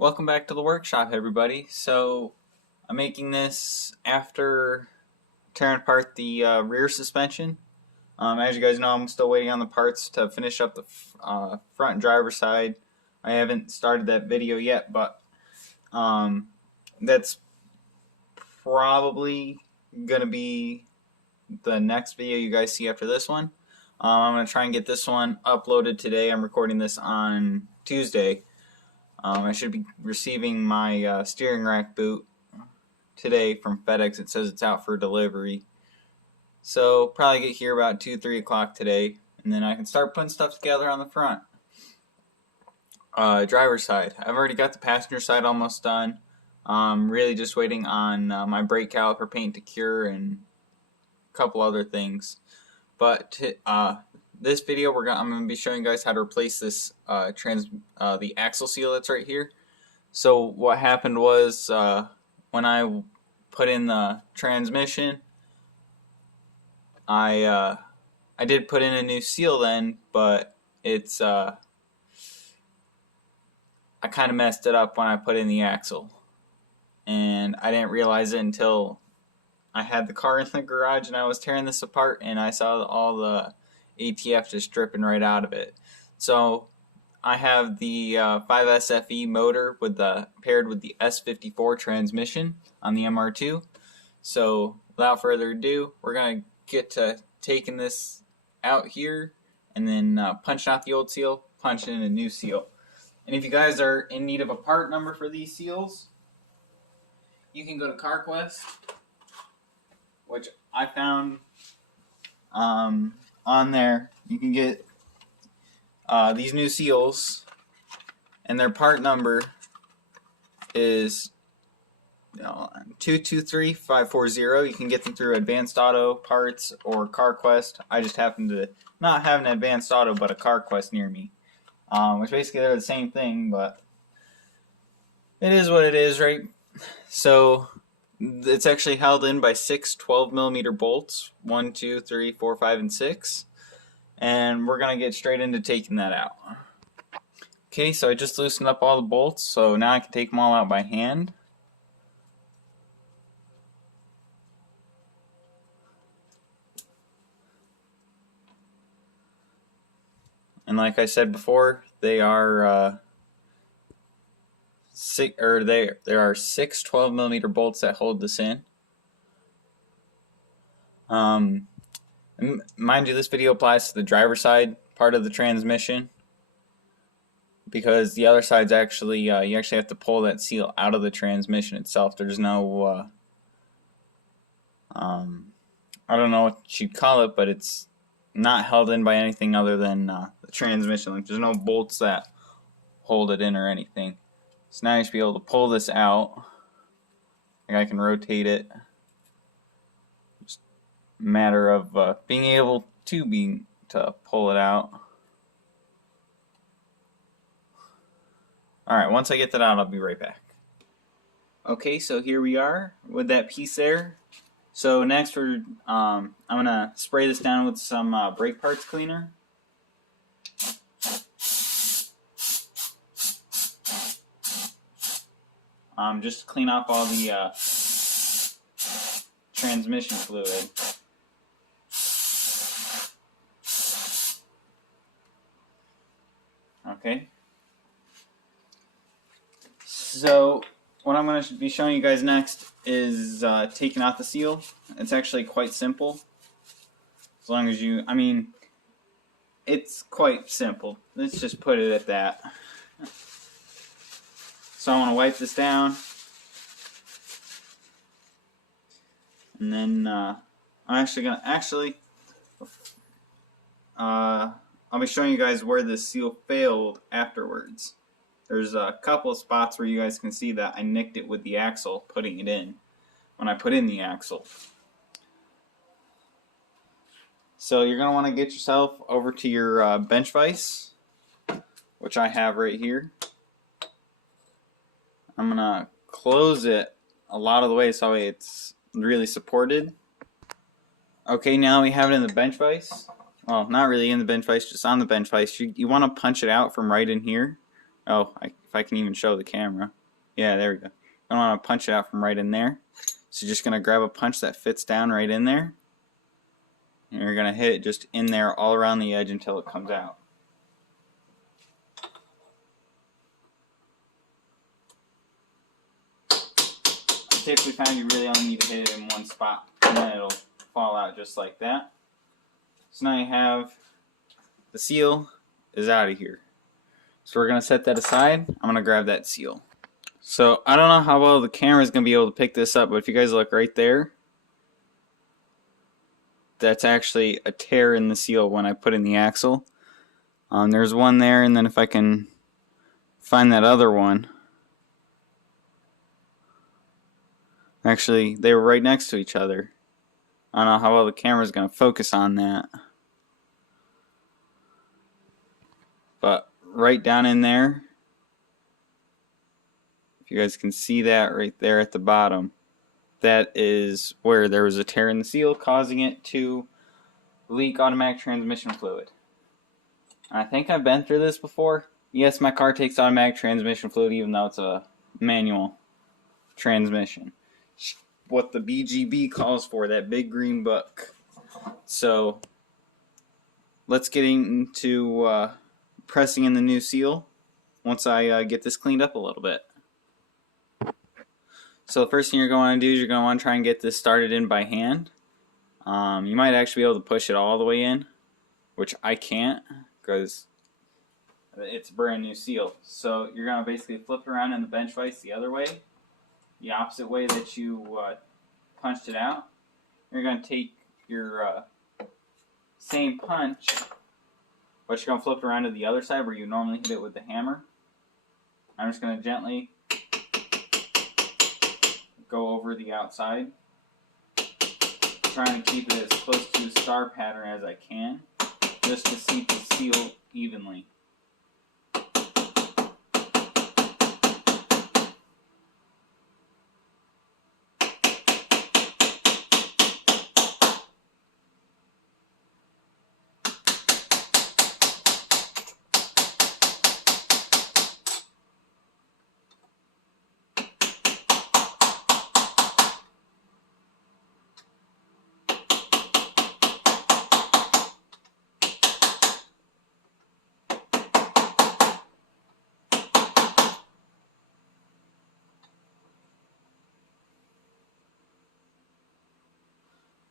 Welcome back to the workshop, everybody. So I'm making this after tearing apart the rear suspension. As you guys know, I'm still waiting on the parts to finish up the front and driver's side. I haven't started that video yet, but that's probably going to be the next video you guys see after this one. I'm going to try and get this one uploaded today. I'm recording this on Tuesday. I should be receiving my steering rack boot today from FedEx. It says it's out for delivery. So probably get here about 2-3 o'clock today, and then I can start putting stuff together on the front. Driver's side. I've already got the passenger side almost done. Really just waiting on my brake caliper paint to cure and a couple other things. But this video, I'm going to be showing you guys how to replace this the axle seal that's right here. So what happened was when I put in the transmission, I did put in a new seal then, but it's I kind of messed it up when I put in the axle, and I didn't realize it until I had the car in the garage and I was tearing this apart, and I saw all the ATF just dripping right out of it. So I have the 5SFE motor paired with the S54 transmission on the MR2. So without further ado, we're going to get to taking this out here and then punching out the old seal, punching in a new seal. And if you guys are in need of a part number for these seals, you can go to CarQuest, which I found on there. You can get these new seals, and their part number is 223540. You can get them through Advanced Auto Parts or CarQuest. I just happen to not have an Advanced Auto, but a CarQuest near me, which basically they're the same thing, but it is what it is, right? So it's actually held in by 6 12mm bolts, 1, 2, 3, 4, 5, and 6. And we're going to get straight into taking that out. Okay, so I just loosened up all the bolts, so now I can take them all out by hand. And like I said before, they are there are 6 12mm bolts that hold this in. Mind you, this video applies to the driver's side part of the transmission, because the other side's actually you actually have to pull that seal out of the transmission itself. There's no I don't know what you'd call it, but it's not held in by anything other than the transmission. Like, there's no bolts that hold it in or anything. So now you should be able to pull this out. Like, I can rotate it. Just a matter of being able to pull it out. Alright, once I get that out, I'll be right back. Okay, so here we are with that piece there. So next I'm going to spray this down with some brake parts cleaner. Just to clean off all the transmission fluid. Okay. So what I'm going to be showing you guys next is taking out the seal. It's actually quite simple. As long as it's quite simple. Let's just put it at that. So I want to wipe this down, and then I'm actually gonna I'll be showing you guys where the seal failed afterwards. There's a couple of spots where you guys can see that I nicked it with the axle putting it in when I put in the axle. So you're gonna want to get yourself over to your bench vise, which I have right here. I'm going to close it a lot of the way so it's really supported. Okay, now we have it in the bench vise. Well, not really in the bench vise, just on the bench vise. You want to punch it out from right in here. Oh, I if I can even show the camera. Yeah, there we go. I want to punch it out from right in there. So you're just going to grab a punch that fits down right in there. And you're going to hit it just in there all around the edge until it comes out. I typically find you really only need to hit it in one spot, and then it'll fall out just like that. So now you have the seal is out of here. So we're going to set that aside. I'm going to grab that seal. So I don't know how well the camera is going to be able to pick this up, but if you guys look right there, that's actually a tear in the seal when I put in the axle. There's one there, and then if I can find that other one. Actually, they were right next to each other. I don't know how well the camera is going to focus on that. But right down in there, if you guys can see that right there at the bottom, that is where there was a tear in the seal causing it to leak automatic transmission fluid. I think I've been through this before. Yes, my car takes automatic transmission fluid even though it's a manual transmission. What the BGB calls for, that big green book. So let's get into pressing in the new seal once I get this cleaned up a little bit. So the first thing you're going to do is you're going to want to try and get this started in by hand. You might actually be able to push it all the way in, which I can't because it's a brand new seal. So you're going to basically flip it around in the bench vise the other way, the opposite way that you punched it out. You're going to take your same punch, but you're going to flip it around to the other side where you normally hit it with the hammer. I'm just going to gently go over the outside, trying to keep it as close to the star pattern as I can, just to seat the seal evenly.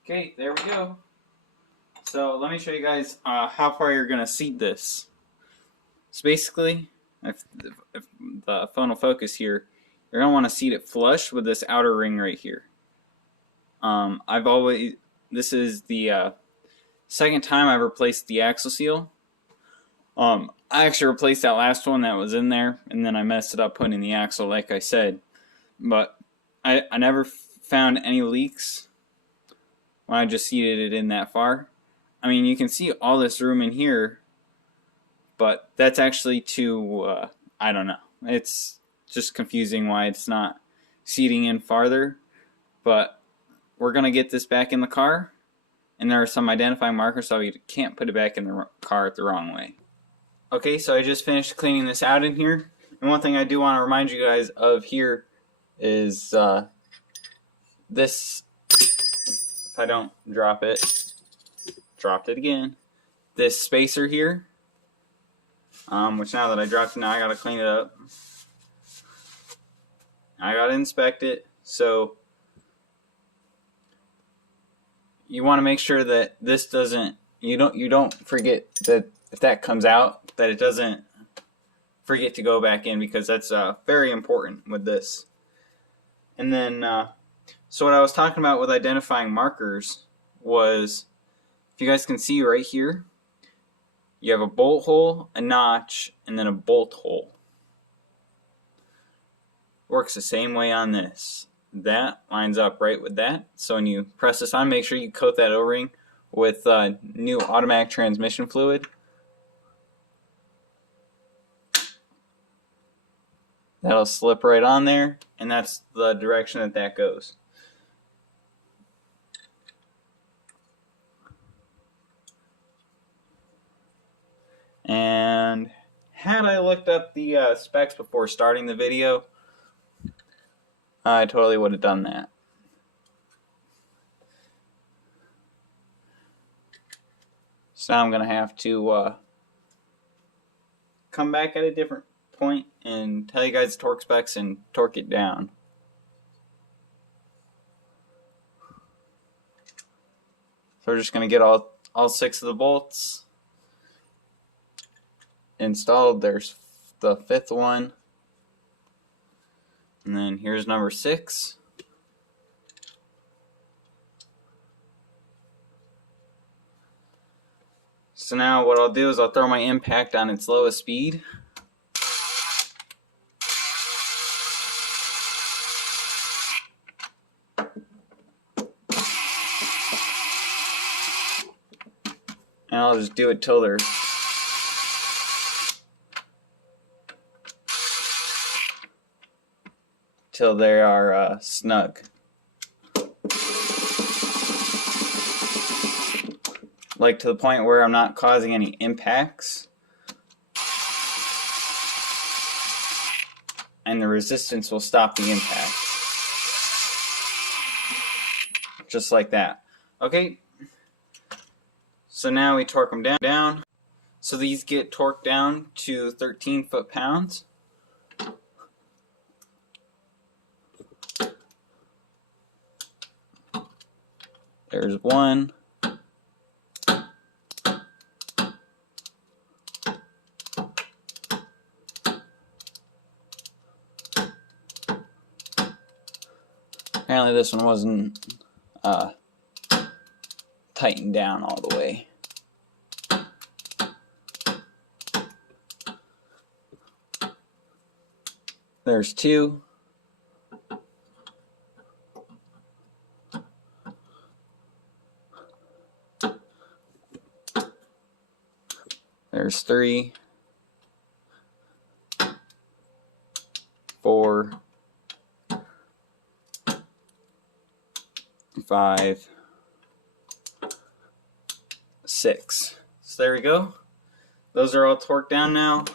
Okay, there we go. So let me show you guys how far you're going to seat this. So basically, if the phone will focus here, you're going to want to seat it flush with this outer ring right here. This is the second time I've replaced the axle seal. I actually replaced that last one that was in there, and then I messed it up putting in the axle like I said. But I never found any leaks when I just seated it in that far. I mean, you can see all this room in here, but that's actually too, I don't know. It's just confusing why it's not seating in farther. But we're going to get this back in the car, and there are some identifying markers so you can't put it back in the car the wrong way. Okay, so I just finished cleaning this out in here. And one thing I do want to remind you guys of here is this. If I don't drop it, dropped it again. This spacer here, which now that I dropped it, now I gotta clean it up. I gotta inspect it. So you want to make sure that this doesn't. You don't forget that if that comes out, that it doesn't forget to go back in, because that's very important with this. And then. So what I was talking about with identifying markers was, if you guys can see right here, you have a bolt hole, a notch, and then a bolt hole. Works the same way on this. That lines up right with that. So when you press this on, make sure you coat that O-ring with new automatic transmission fluid. That'll slip right on there, and that's the direction that that goes. And had I looked up the specs before starting the video, I totally would have done that. So now I'm going to have to come back at a different point and tell you guys the torque specs and torque it down. So we're just going to get all 6 of the bolts installed. There's the 5th one. And then here's number 6. So now what I'll do is I'll throw my impact on its lowest speed. And I'll just do it till they are snug. Like to the point where I'm not causing any impacts. And the resistance will stop the impact. Just like that. Okay. So now we torque them down. So these get torqued down to 13 foot-pounds. There's one. Apparently this one wasn't tightened down all the way. There's 2. There's 3, 4, 5, 6. So there we go. Those are all torqued down now.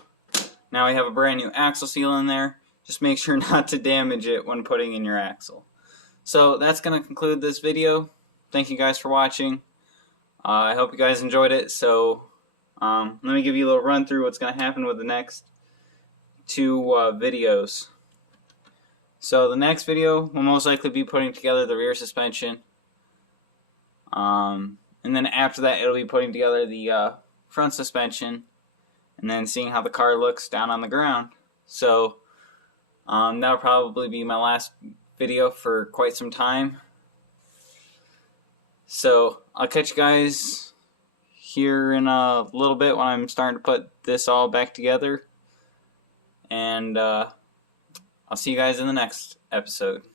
Now we have a brand new axle seal in there. Just make sure not to damage it when putting in your axle. So that's going to conclude this video. Thank you guys for watching. I hope you guys enjoyed it. So let me give you a little run through what's going to happen with the next 2 videos. So the next video will most likely be putting together the rear suspension. And then after that it'll be putting together the front suspension. And then seeing how the car looks down on the ground. So that'll probably be my last video for quite some time. So I'll catch you guys here in a little bit when I'm starting to put this all back together. And I'll see you guys in the next episode.